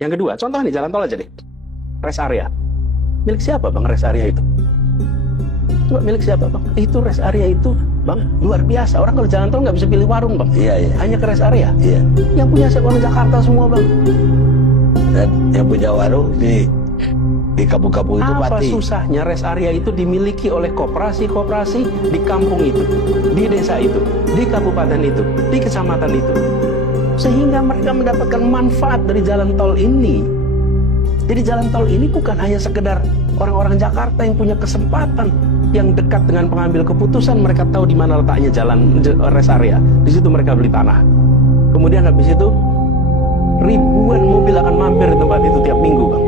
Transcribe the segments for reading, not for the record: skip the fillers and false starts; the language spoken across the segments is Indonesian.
Yang kedua, contoh nih jalan tol aja deh. Rest area. Milik siapa bang rest area itu? Coba milik siapa bang? Itu rest area itu bang luar biasa. Orang kalau jalan tol nggak bisa pilih warung bang. Iya, iya. Hanya ke rest area. Iya. Yang punya orang Jakarta semua bang. Dan yang punya warung di kampung-kampung itu Apa mati. susahnya rest area itu dimiliki oleh koperasi-koperasi di kampung itu, di desa itu, di kabupaten itu, di kecamatan itu, sehingga mereka mendapatkan manfaat dari jalan tol ini. Jadi jalan tol ini bukan hanya sekedar orang-orang Jakarta yang punya kesempatan, yang dekat dengan pengambil keputusan, mereka tahu di mana letaknya jalan rest area, di situ mereka beli tanah. Kemudian habis itu ribuan mobil akan mampir di tempat itu tiap minggu bang.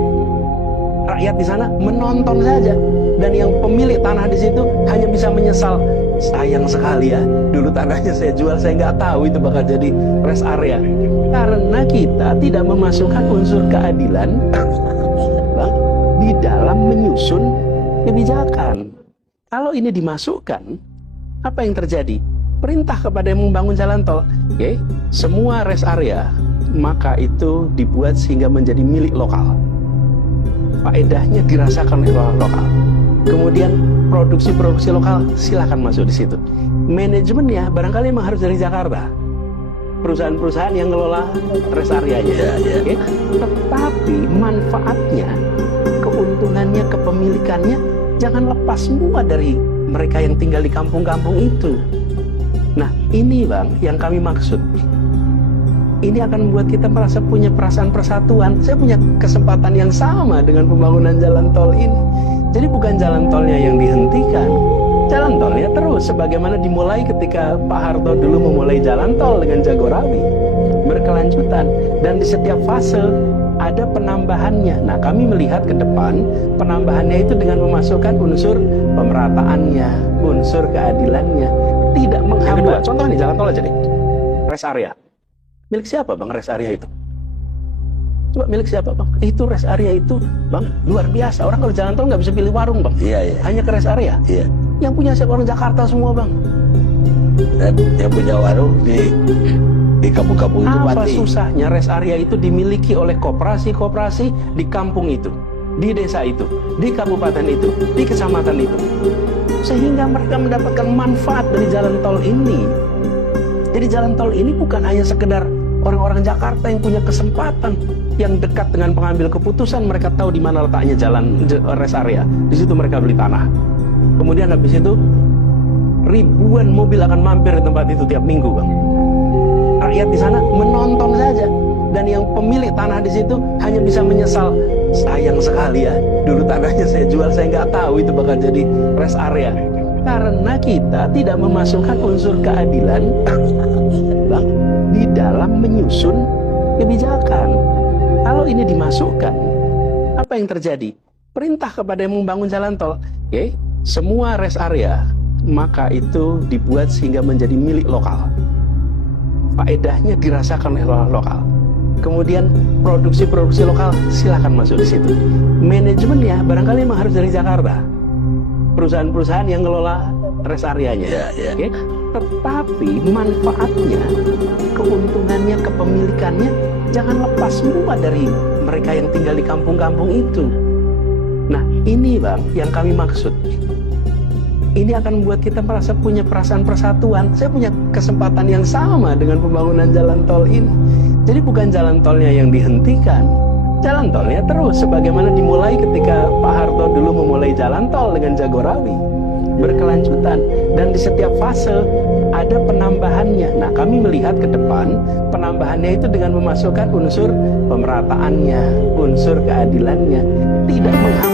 Rakyat di sana menonton saja, dan yang pemilik tanah di situ hanya bisa menyesal, sayang sekali ya, dulu tanahnya saya jual, saya nggak tahu itu bakal jadi rest area. Karena kita tidak memasukkan unsur keadilan bang, di dalam menyusun kebijakan. Kalau ini dimasukkan, apa yang terjadi? Perintah kepada yang membangun jalan tol, oke, semua rest area maka itu dibuat sehingga menjadi milik lokal. Faedahnya dirasakan oleh orang lokal. Kemudian produksi-produksi lokal silakan masuk di situ. Manajemennya barangkali memang harus dari Jakarta. Perusahaan-perusahaan yang ngelola rest areanya. Ya, ya. Okay? Tetapi manfaatnya, keuntungannya, kepemilikannya jangan lepas semua dari mereka yang tinggal di kampung-kampung itu. Nah, ini bang yang kami maksud. Ini akan membuat kita merasa punya perasaan persatuan. Saya punya kesempatan yang sama dengan pembangunan jalan tol ini. Jadi bukan jalan tolnya yang dihentikan, jalan tolnya terus, sebagaimana dimulai ketika Pak Harto dulu memulai jalan tol dengan Jagorawi, berkelanjutan, dan di setiap fase ada penambahannya. Nah, kami melihat ke depan penambahannya itu dengan memasukkan unsur pemerataannya, unsur keadilannya, tidak menghambat. Contoh nih jalan tol aja deh, rest area. Milik siapa bang rest area itu? Coba milik siapa bang? Itu rest area itu bang luar biasa. Orang kalau jalan tol nggak bisa pilih warung bang. Iya, iya. Hanya ke rest area. Iya. Yang punya orang Jakarta semua bang. Dan yang punya warung di kampung-kampung itu Apa mati. susahnya rest area itu dimiliki oleh koperasi-koperasi di kampung itu, di desa itu, di kabupaten itu, di kecamatan itu, sehingga mereka mendapatkan manfaat dari jalan tol ini. Jadi jalan tol ini bukan hanya sekedar orang-orang Jakarta yang punya kesempatan, yang dekat dengan pengambil keputusan, mereka tahu di mana letaknya jalan rest area, di situ mereka beli tanah. Kemudian habis itu ribuan mobil akan mampir di tempat itu tiap minggu bang. Rakyat di sana menonton saja, dan yang pemilik tanah di situ hanya bisa menyesal, sayang sekali ya, dulu tanahnya saya jual, saya nggak tahu itu bakal jadi rest area. Karena kita tidak memasukkan unsur keadilan bang, di dalam menyusun kebijakan. Kalau ini dimasukkan, apa yang terjadi? Perintah kepada yang membangun jalan tol, oke, semua rest area maka itu dibuat sehingga menjadi milik lokal. Faedahnya dirasakan oleh orang lokal. Kemudian produksi-produksi lokal silakan masuk di situ. Manajemennya barangkali memang harus dari Jakarta. Perusahaan-perusahaan yang ngelola rest areanya. Ya, ya. Okay? Tetapi manfaatnya, keuntungannya, kepemilikannya jangan lepas semua dari mereka yang tinggal di kampung-kampung itu. Nah, ini bang yang kami maksud. Ini akan membuat kita merasa punya perasaan persatuan. Saya punya kesempatan yang sama dengan pembangunan jalan tol ini. Jadi bukan jalan tolnya yang dihentikan, jalan tolnya terus, sebagaimana dimulai ketika Pak Harto dulu memulai jalan tol dengan Jagorawi, berkelanjutan, dan di setiap fase ada penambahannya. Nah, kami melihat ke depan penambahannya itu dengan memasukkan unsur pemerataannya, unsur keadilannya, tidak menghambat